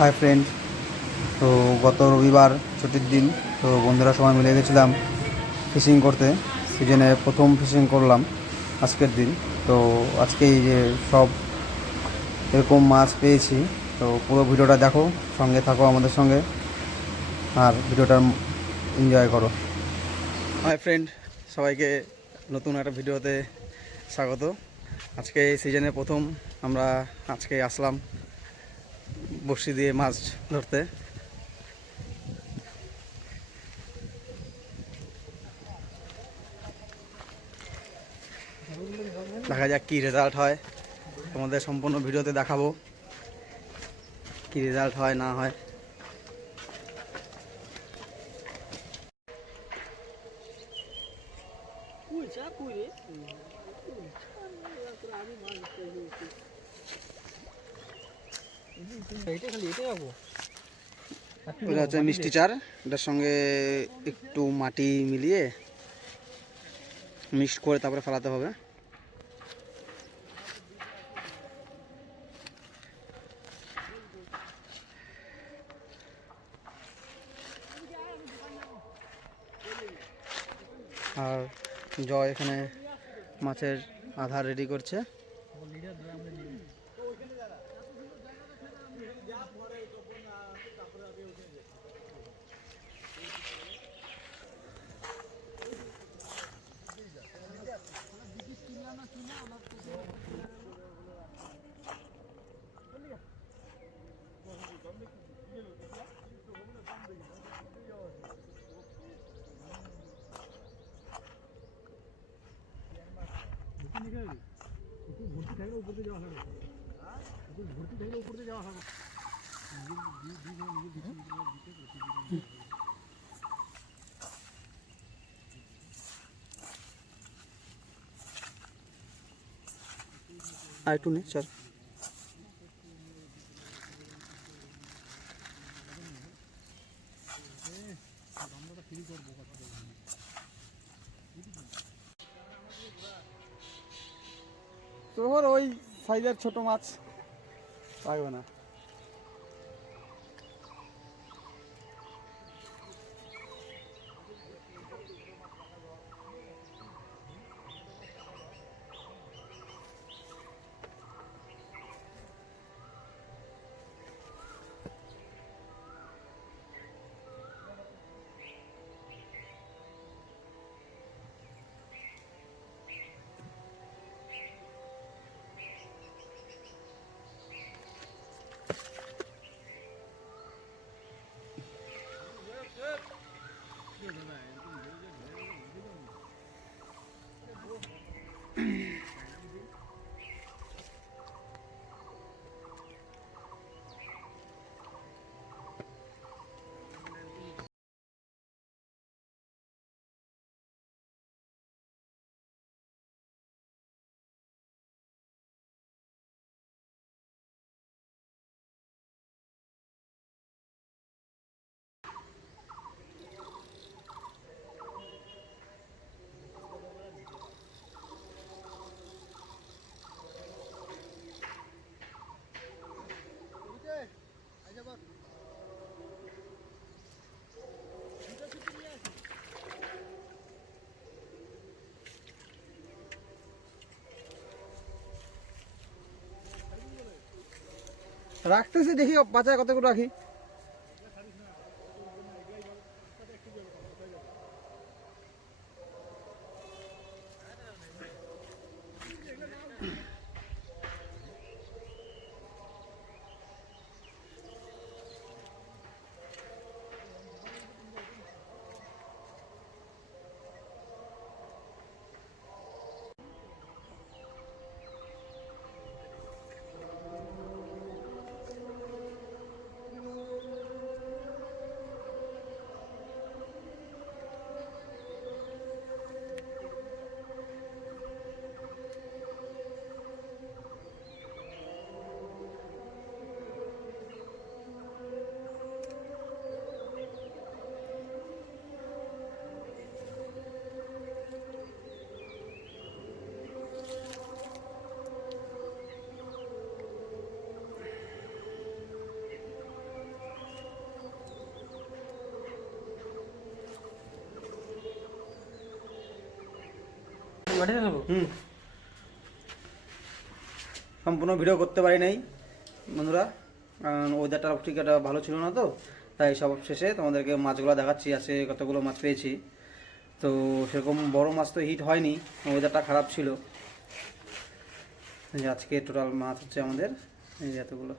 Hi friend. তো গত রবিবার ছুটির দিন, তো বন্ধুরা সবাই মিলে গেছিলাম ফিশিং করতে। সিজনে প্রথম ফিশিং করলাম আজকের দিন। তো আজকেই যে সব এরকম মাছ পেয়েছি। তো পুরো ভিডিওটা দেখো, সঙ্গে থাকো আমাদের সঙ্গে, আর ভিডিওটা এনজয় করো। হাই ফ্রেন্ড, সবাইকে নতুন একটা ভিডিওতে স্বাগত। আজকে এই সিজনে প্রথম আমরা আজকে আসলাম বড়শি দিয়ে মাছ ধরতে। দেখা যাক কী রেজাল্ট হয়, তোমাদের সম্পূর্ণ ভিডিওতে দেখাবো কী রেজাল্ট হয় না হয়। এটা হচ্ছে মিষ্টি চার, এটার সঙ্গে একটু মাটি মিলিয়ে মিক্সড করে তারপরে ফেলাতে হবে। আর জয় এখানে মাছের আধার রেডি করছে। আর একটু নে স্যার। তোর ওই সাইজের ছোট মাছ লাগবে না। রাখতেছি, দেখি বাচ্চায় কতগুলো রাখি। বাড়িতে নেবো। সম্পূর্ণ ভিডিও করতে পারি নাই বন্ধুরা, কারণ ওয়েদারটা ঠিক একটা ভালো ছিল না, তো তাই সব শেষে তোমাদেরকে মাছগুলো দেখাচ্ছি। আজকে কতগুলো মাছ পেয়েছি। তো সেরকম বড় মাছ তো হিট হয়নি, ওয়েদারটা খারাপ ছিল। এই যে আজকে টোটাল মাছ হচ্ছে আমাদের এই যে এতগুলো।